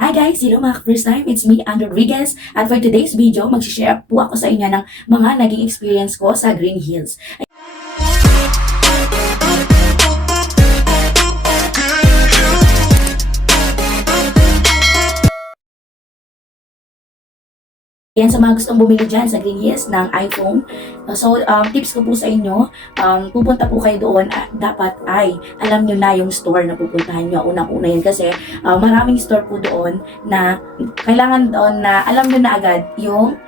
Hi guys! Hello mga first time, it's me, Ann Rodriguez. At for today's video, mag-share po ako sa inyo ng mga naging experience ko sa Green Hills. Yan sa mga gustong bumili dyan sa Green Hills ng iPhone. So, tips ko po sa inyo, pupunta po kayo doon at dapat ay alam nyo na yung store na pupuntahan nyo. Unang-una yan kasi maraming store po doon na kailangan doon na alam nyo na agad yung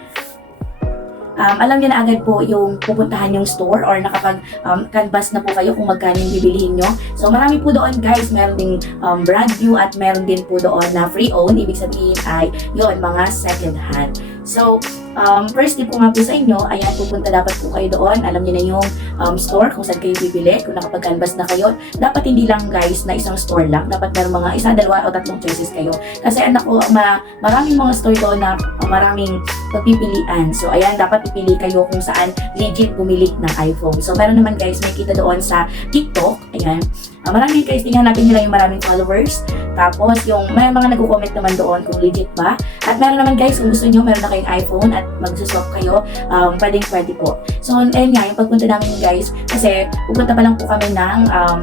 alam niyo na agad po yung pupuntahan yung store or nakapag-canvas na po kayo kung magkano yung bibilihin nyo. So marami po doon guys, meron ding brand new at meron din po doon na free own. Ibig sabihin ay yon mga second hand. So first tip ko nga po sa inyo, ayan, pupunta dapat po kayo doon. Alam niyo na yung store kung saan kayo bibili. Kung nakapag-canvas na kayo, dapat hindi lang guys na isang store lang. Dapat meron mga isa, dalawa o tatlong choices kayo. Kasi anak ko, maraming mga store doon na maraming pagpipilian. So ayan, dapat pipili kayo kung saan legit bumili ng iPhone. So meron naman guys, may kita doon sa TikTok. Ayan. Maraming guys, tingnan natin nila yung maraming followers. Tapos yung may mga nagko-comment naman doon kung legit ba. At meron naman guys, kung gusto nyo, meron na kayong iPhone at magsuswap kayo, pwede po. So ayun nga, yung pagpunta namin guys, kasi pupunta pa lang po kami ng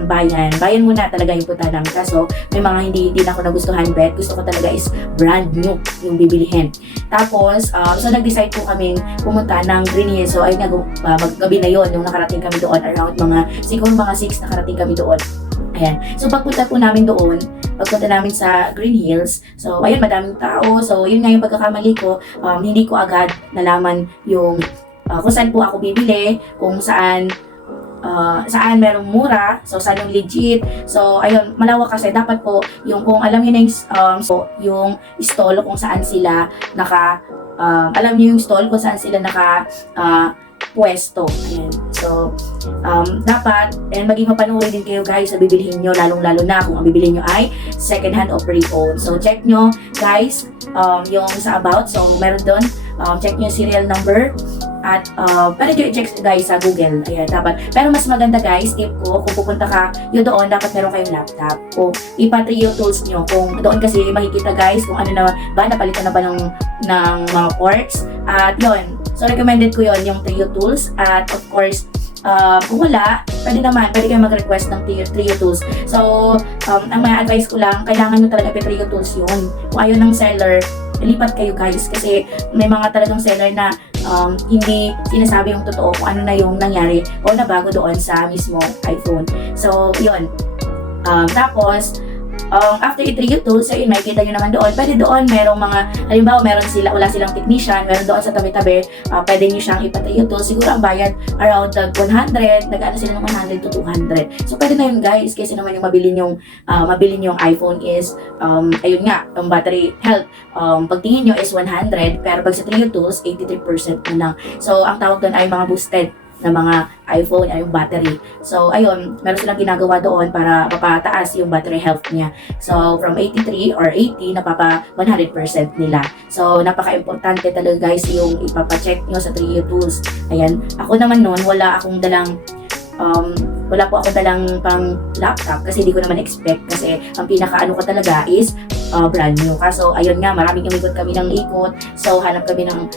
bayan. Bayan muna talaga yung punta namin. Kaso may mga hindi na ako nagustuhan bet. Gusto ko talaga is brand new yung bibilihin. Tapos, so nag-decide po kaming pumunta ng Green Hills. So ayun nga, maggabi na yon yung nakarating kami doon. Around siguro mga 6 nakarating kami doon. Ayan. So, pagpunta po namin doon, pagpunta namin sa Green Hills, so, ayun, madaming tao. So, yun nga yung pagkakamali ko, hindi ko agad nalaman yung kung saan po ako bibili, kung saan merong mura, so saan yung legit. So, ayun, malawak kasi dapat po, yung kung alam niyo na yung stall kung saan sila alam niyo yung stall kung saan sila pwesto. Ayan. So, dapat, and maging mapanuri din kayo guys sa bibilihin nyo, lalong-lalo na kung ang bibilihin nyo ay second hand o pre-owned. So, check nyo guys, yung sa about. So, meron doon, check nyo yung serial number. At, pwede nyo i-check guys sa Google. Ayan, dapat. Pero mas maganda guys, tip ko, kung pupunta ka yun doon, dapat meron kayong laptop. O, ipatrio tools nyo. Kung doon kasi makikita guys, kung ano na ba, napalitan na ba ng mga ports. At, yun. So, recommended ko yon yung Trio Tools. At, of course, kung wala, pwede kayo mag-request ng Trio Tools. So, ang may advice ko lang, kailangan nyo talaga Trio Tools yun. Kung ayaw ng seller, lipat kayo guys. Kasi may mga talagang seller na hindi sinasabi yung totoo kung ano na yung nangyari o nabago doon sa mismo iPhone. So, yun. Tapos, after i-Trio Tools, so yun, makikita nyo naman doon. Pwede doon, merong mga, halimbawa, wala silang technician, meron doon sa tabi-tabi, pwede nyo siyang ipa-Trio Tools. Siguro ang bayad around 100, nag-ano sila ng 100 to 200. So, pwede na yun guys, kasi naman yung mabilin yung iPhone is, ayun nga, ang battery health, pagtingin nyo is 100, pero pag sa Trio Tools, 83% na lang. So, ang tawag doon ay mga boosted na mga iPhone ay yung battery. So, ayun, meron silang ginagawa doon para mapataas yung battery health niya. So, from 83 or 80, napapa 100% nila. So, napaka-importante talaga guys yung ipapacheck nyo sa Trio Tools. Ayan, ako naman noon, wala po ako dalang pang laptop kasi hindi ko naman expect kasi ang pinakaano ko talaga is brand new. Kaso, ayun nga, maraming kami ng ikot. So, hanap kami ng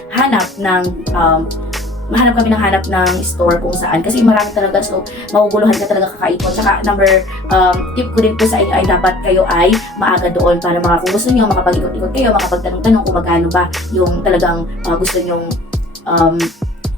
store kung saan. Kasi marami talaga. So, maguguluhan ka talaga kakaikot. Saka, tip ko din po sa inyo ay dapat kayo ay maaga doon para kung gusto nyo, makapag-ikot-ikot kayo, makapagtanong-tanong kung magkano ba yung talagang gusto nyong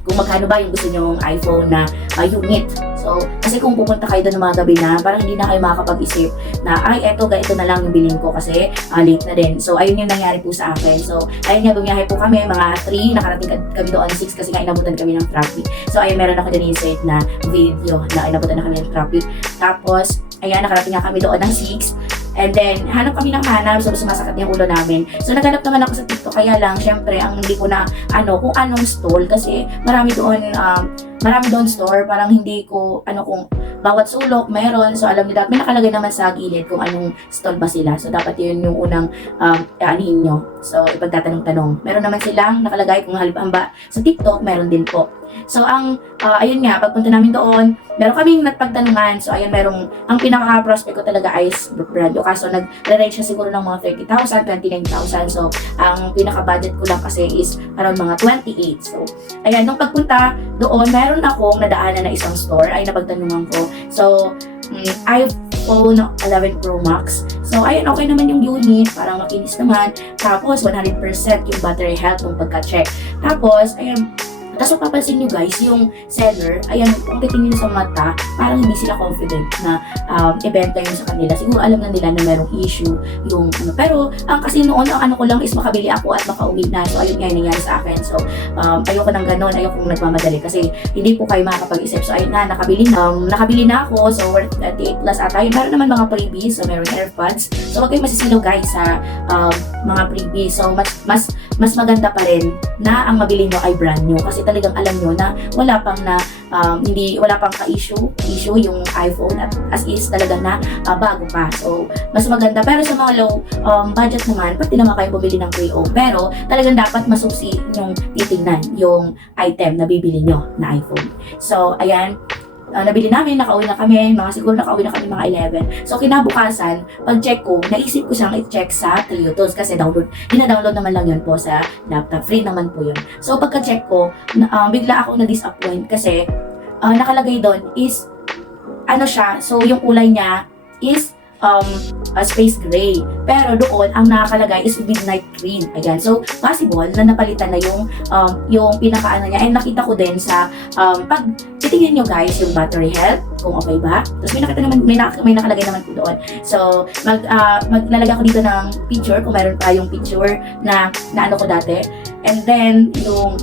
kung magkano ba yung gusto nyong iPhone na unit. So, kasi kung pupunta kayo doon ng mga gabi na, parang hindi na kayo makakapag-isip na, ganito na lang yung bilhin ko kasi late na din. So, ayun yung nangyari po sa akin. So, ayun nga, bumiyahe po kami, mga 3, nakarating kami doon 6 kasi nga inabutan kami ng traffic. So, ayun, meron ako din insert na video na inabutan na kami ng traffic. Tapos, ayan, nakarating nga kami doon ng 6. And then, hanap kami ng hanap, so sumasakit yung ulo namin. So, naghanap naman ako sa TikTok, kaya lang, syempre, ang hindi ko na, kung anong stall, kasi marami doon store, parang hindi ko, kung bawat sulok, meron, so alam niyo, may nakalagay naman sa gilid kung anong stall ba sila. So, dapat yun yung unang, aanihin nyo. So, ipagtatanong-tanong. Meron naman silang nakalagay kung halimbawa sa TikTok, meron din po. So, ayun nga, pagpunta namin doon, meron kaming napagtanungan. So, ayun, ang pinaka-prospect ko talaga is brand new. Kaso, nag-range siya siguro ng mga 30,000, 29,000. So, ang pinaka-budget ko lang kasi is around mga 28. So, ayan, nung pagpunta doon, meron akong nadaanan na isang store, ay napagtanungan ko. So, iPhone 11 Pro Max. So, ayun, okay naman yung unit, parang makinis naman. Tapos, 100% yung battery health nung pagka-check. Tapos, ayun, tapos mapapansin nyo guys, yung seller, ayan, kung titingin nyo sa mata, parang hindi sila confident na ibenta yun sa kanila. Siguro alam na nila na merong issue yung ano. Pero, kasi noon, ang ano ko lang is makabili ako at makauwi na. So, ayun nga yung nangyari sa akin. So, ayoko nang ganun, ayoko nagmamadali kasi hindi po kayo makakapag-isip. So, ayun na, nakabili na ako. So, worth 38 plus ata. Yun, meron naman mga freebies. So, meron AirPods. So, wag kayong masisilaw guys sa mga freebies. So, mas maganda pa rin na ang mabili nyo ay brand new kasi talagang alam nyo na wala pang ka-issue yung iPhone at as is talaga na bago pa. So, mas maganda. Pero sa mga low budget naman, pwede naman kayo bumili ng pre-owned. Pero talagang dapat masusi yung titingnan yung item na bibili nyo na iPhone. So, ayan. Nabili namin, nakauwi na kami, siguro nakauwi na kami mga 11. So, kinabukasan, pag-check ko, naisip ko siyang i-check sa Trio Tools kasi dina-download naman lang yun po sa laptop. Free naman po yun. So, pagka-check ko, bigla ako na-disappoint kasi nakalagay doon is, ano siya, so yung kulay niya is space gray. Pero doon, ang nakakalagay is midnight green. Ayan. So, possible na napalitan na yung pinaka-ano niya. And nakita ko din sa, pag titingnan nyo guys, yung battery health, kung okay ba. Tapos may nakalagay naman po doon. So, maglalagay ko dito ng picture, kung meron pa yung picture na ano ko dati. And then, yung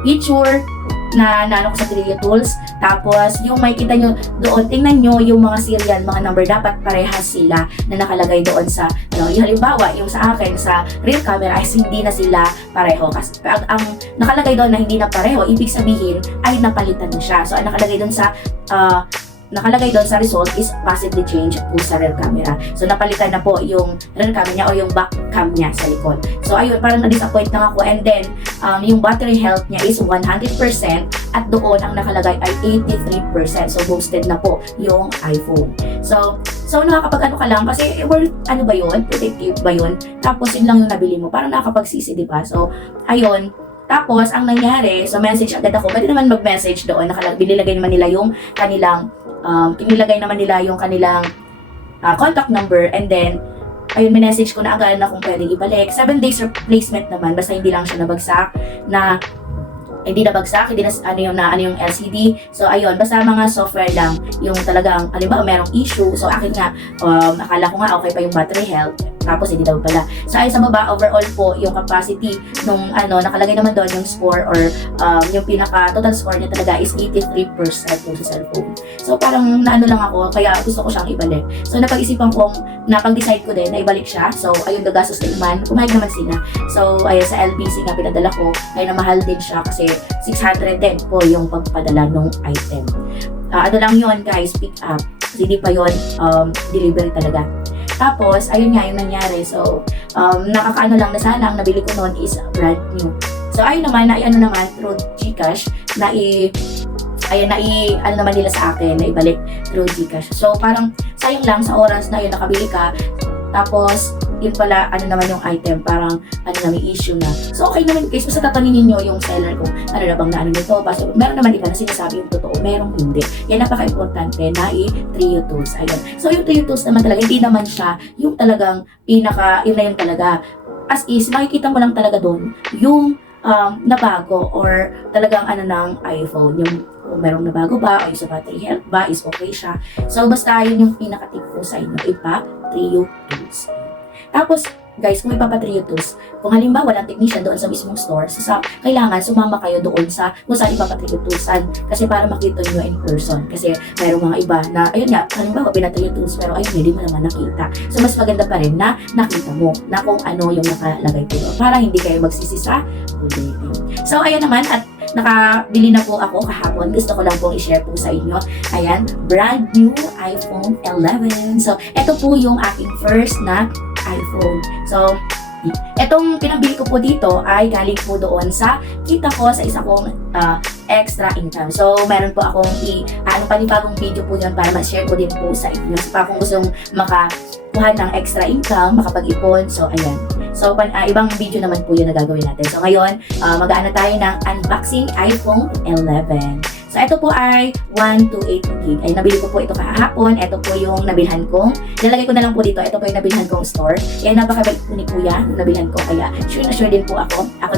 picture na ano ko sa Trio Tools. Tapos, yung makikita nyo doon, tingnan nyo yung mga serial, mga number, dapat parehas sila na nakalagay doon sa, yung halimbawa, yung sa akin, sa rear camera, ay hindi na sila pareho. Kasi ang nakalagay doon na hindi na pareho, ibig sabihin, ay napalitan na siya. So, ang nakalagay doon sa result is possibly change po sa rear camera. So, napalitan na po yung rear camera niya o yung back cam niya sa likod. So, ayun, parang na-disappoint lang ako. And then, yung battery health niya is 100% at doon ang nakalagay ay 83%. So, boosted na po yung iPhone. So nakakapag-ano ka lang kasi, worth, ano ba yun? Protective ba yun? Tapos, yun lang yung nabili mo. Parang nakakapagsisi, diba? So, ayun. Tapos, ang nangyari, so message agad ako. Pwede naman mag-message doon. Binilagay naman nila yung kanilang contact number, and then ayun, minessage ko na agad na kung pwedeng ibalik. 7 days replacement naman, basta hindi lang siya nabagsak, hindi na yung LCD. So, ayun, basta mga software lang, yung talagang, halimbawa, merong issue. So, akin nga, akala ko nga okay pa yung battery health, tapos hindi daw pala. So, ay sa baba, overall po, yung capacity nung nakalagay naman doon yung score or yung total score niya talaga is 83% yung sa cellphone. So, parang naano lang ako, kaya gusto ko siyang ibalik. So, napag-isipan kong, napag-decide ko din na ibalik siya. So, ayun, gagastos din naman, pumayag naman sila. So, ayun, sa LBC nga pinadala ko, kaya na mahal din siya kasi 610 po yung pagpadala ng item. Ano lang yun guys, pick up. Hindi pa yun delivery talaga. Tapos, ayun nga yung nangyari. So, nakakaano lang na sana ang nabili ko noon is brand new. So, ayun naman, through GCash, ano naman nila sa akin, na ibalik through GCash. So, parang sayang lang sa oras na yun nakabili ka. Tapos, yun pala, naman yung item, parang, may issue na. So, okay naman guys, basta tatanungin niyo yung seller kung ano na bang naano nito. Basta, meron naman iba na sinasabi yung totoo, merong hindi. Yan, napaka-importante na Trio Tools. Ayun. So, yung Trio Tools naman talaga, hindi naman siya yung talagang yun na yun talaga. As is, makikita mo lang talaga doon yung nabago or talagang ng iPhone. Yung kung merong nabago ba o yung sa battery health ba is okay siya. So, basta yun yung pinaka-tip ko sa inyo. Trio Tools. Tapos, guys, kung ipapa-Trio Tools, kung halimbawa walang technician doon sa mismong store, kailangan sumama kayo doon kung saan ipapa-Trio Toolsan kasi para makita nyo in person. Kasi mayroong mga iba na, ayun nga, halimbawa pina-Trio Tools pero ayun, hindi mo naman nakita. So, mas maganda pa rin na nakita mo na kung ano yung nakalagay dito para hindi kayo magsisi sa huli. So, ayan naman, at nakabili na po ako kahapon. Gusto ko lang pong i-share po sa inyo. Ayan, brand new iPhone 11. So, ito po yung aking first na iPhone. So, Itong pinambili ko po dito ay galing po doon sa kita ko sa isa kong extra income. So, meron po akong panibagong video po yun para ma-share ko din po sa inyo. So, kung gustong makakuha ng extra income, makapag-ipon, so ayan. So, ibang video naman po yun na gagawin natin. So, ngayon, mag-aano tayo ng unboxing iPhone 11. So, ito po ay 128 gig. Ay, nabili ko po ito kahapon. Ito po yung nabilhan kong. Nilagay ko na lang po dito. Ito po yung nabilhan kong store. Kaya napakabait po ni Kuya nung nabilhan ko. Kaya sure na sure din po ako. Ako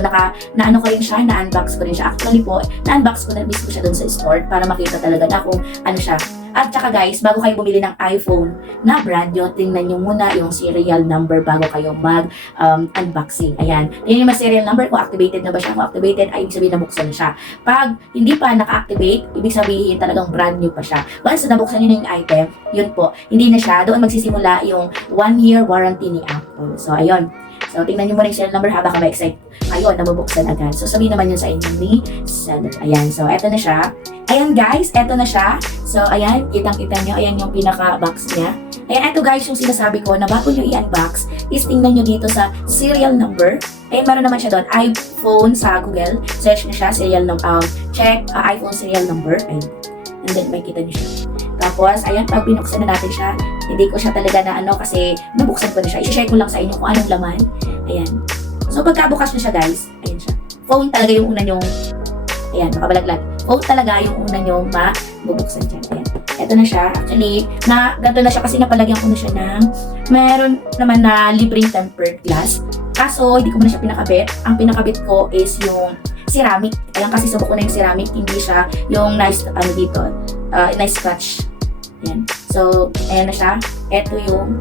na-ano ko rin siya, na-unbox ko rin siya. Actually po, na-unbox ko na mismo siya dun sa store para makita talaga na kung ano siya. At saka guys, bago kayo bumili ng iPhone na brand nyo, tingnan nyo muna yung serial number bago kayo mag-unboxing. Ayan. Tingnan nyo serial number kung activated na ba siya. Kung activated, ay ibig sabihin nabuksan na siya. Pag hindi pa naka-activate, ibig sabihin talagang brand new pa siya. Once na nabuksan nyo na yung item, yun po, hindi na siya. Doon magsisimula yung 1-year warranty ni Apple. So, ayun. So, tingnan nyo muna yung serial number habang ka ma-excite. Ayun, nabubuksan agad. So, sabihin naman yun sa inyo ni seller. Ayan. So, eto na siya. Ayan guys, eto na siya. So, ayan, kitang-kita nyo. Ayan yung pinaka-box niya. Ayan, eto guys, yung sinasabi ko na bago nyo i-unbox, is tingnan nyo dito sa serial number. Ayan, meron naman siya doon. iPhone sa Google. Search na siya, serial number. Check iPhone serial number. Ayan. And then, may kita nyo siya. Tapos, ayan, pag binuksan na natin siya, hindi ko siya talaga na kasi nabuksan ko na siya. I-share ko lang sa inyo kung anong laman. Ayan. So, pagkabukas nyo siya guys, ayan siya. Phone talaga yung una nyong, ayan, makabalaglag. Phone talaga yung una nyong mabubuksan dyan. Ayan. Ito na siya. Actually, ganito na siya kasi napalagyan ko na siya ng, meron naman na libreng tempered glass. Kaso, hindi ko na siya pinakabit. Ang pinakabit ko is yung ceramic. Ayan, kasi subok ko na yung ceramic. Hindi siya yung nice, dito, nice scratch. Ayan. So, ayan na siya. Ito yung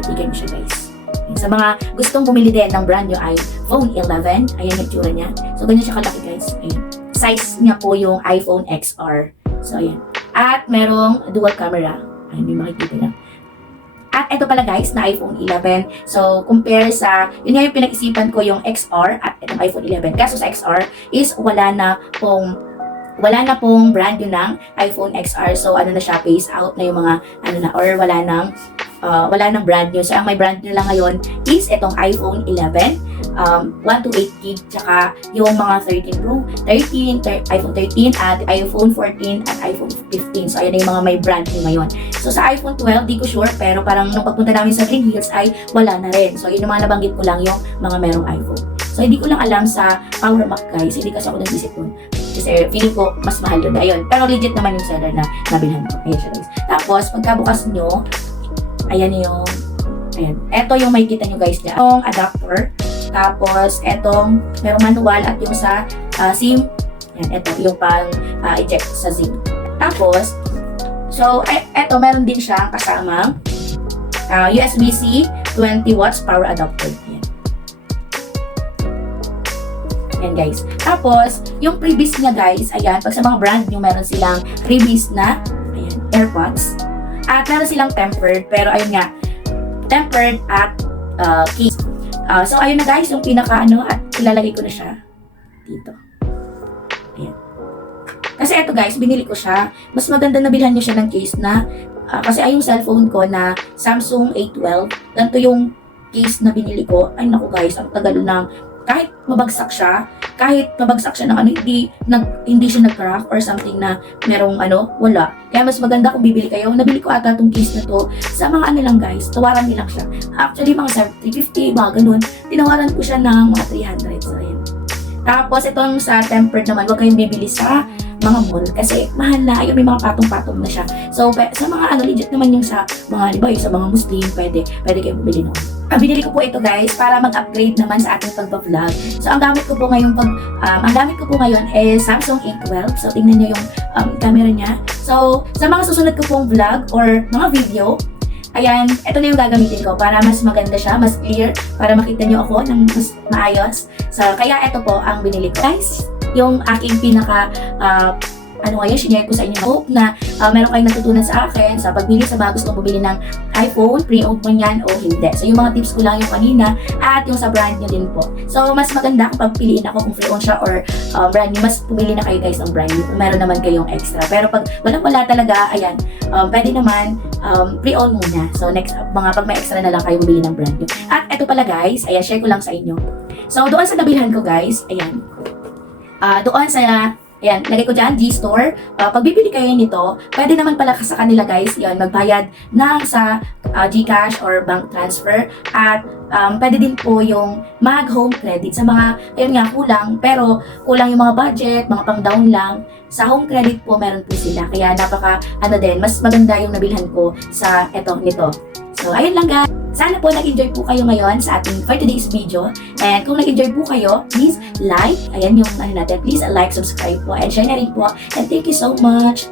titigan nyo siya guys. Ayan. Sa mga gustong bumili din ng brand new iPhone 11, ayan yung tsura niya. So, ganyan siya kalaki guys. Ayan. Size niya po yung iPhone XR. So, ayan. At merong dual camera. Ayan, may makikita lang. At ito pala guys, na iPhone 11. So, compare sa, yun nga yung pinag-isipan ko yung XR at itong iPhone 11. Kaso sa XR is wala na pong brand yun ng iPhone XR. So, ano na siya, phase out na yung mga, or wala nang brand new. So, ang may brand new lang ngayon is itong iPhone 11. 128 gig, tsaka yung mga 13 Pro, iPhone 13 at iPhone 14 at iPhone 15. So, ayan na yung mga may brand new ngayon. So, sa iPhone 12, di ko sure, pero parang nung pagpunta namin sa Green Hills ay wala na rin. So, yun yung mga nabanggit ko lang yung mga merong iPhone. So, hindi ko lang alam sa Power Mac guys, hindi kasi ako nag-isip nun. Kasi feeling ko mas mahal yun. Ayun. Pero legit naman yung seller na nabilhan ko. Ayan siya guys. Tapos, pagkabukas nyo, ayan yung, ayan. Ito yung may kita nyo guys niya. Itong adapter. Tapos, etong merong manual at yung sa SIM. Ayan, ito yung pang-eject sa SIM. Tapos, so, eto meron din siya kasamang USB-C 20 watts power adapter. Ayan. Ayan guys. Tapos, yung freebies niya guys, ayan, pag sa mga brand new, meron silang freebies na, ayan, AirPods. At meron silang tempered, pero ayun nga, tempered at case. So, ayun na guys, yung pinaka at ilalagay ko na siya dito. Ayan. Kasi eto guys, binili ko siya. Mas maganda na bilhan nyo siya ng case na, kasi ay yung cellphone ko na Samsung A12, ganito yung case na binili ko. Ay naku guys, ang tagal ng, kahit mabagsak siya ng hindi siya nag-crack or something na merong wala. Kaya mas maganda kung bibili kayo. Nabili ko ata itong case na to sa mga lang guys, tawaran nilang siya. Actually mga 350, mga ganun. Tinawaran ko siya ng mga 300. So, ayan. Tapos itong sa tempered naman, huwag kayong bibili sa mga mall kasi mahal na. Ayun, may mga patong-patong na siya. So, sa mga legit naman yung sa mga, diba, yung sa mga Muslim, pwede kayong bumili noon. Binili ko po ito guys para mag-upgrade naman sa ating pagpa-vlog. So, ang gamit ko po ngayon is Samsung A12. So, tingnan nyo yung camera niya. So, sa mga susunod ko pong vlog or mga video, ayan, ito na yung gagamitin ko para mas maganda siya, mas clear, para makita nyo ako ng mas maayos. So, kaya ito po ang binili ko. Guys, yung aking pinaka share ko sa inyo. Hope na meron kayong natutunan sa akin sa pagbili sa mga gustong bumili ng iPhone, pre-owned man yan o hindi. So yung mga tips ko lang yung kanina at yung sa brand nyo din po. So mas maganda kung pagpiliin ako kung pre-owned siya or brand new, mas pumili na kayo guys ng brand new kung meron naman kayong extra. Pero pag wala talaga, ayan, pwede naman pre-owned muna. So next, pag may extra na lang kayo bumili ng brand new. At eto pala guys, ayan, share ko lang sa inyo. So doon sa nabilhan ko guys, ayan, doon sa ayan, lagay ko dyan, G-Store. Pag bibili kayo nito, pwede naman pala sa kanila guys, yun, magbayad ng sa GCash or bank transfer. At pwede din po yung mag-home credit sa mga, ayun nga, pero kulang yung mga budget, mga pang-down lang. Sa home credit po, meron po sila. Kaya mas maganda yung nabilhan ko sa nito. So, ayun lang guys. Sana po nag-enjoy po kayo ngayon sa ating for today's video. And kung nag-enjoy po kayo, please like. Ayan yung natin. Please like, subscribe po, and share na rin po. And thank you so much.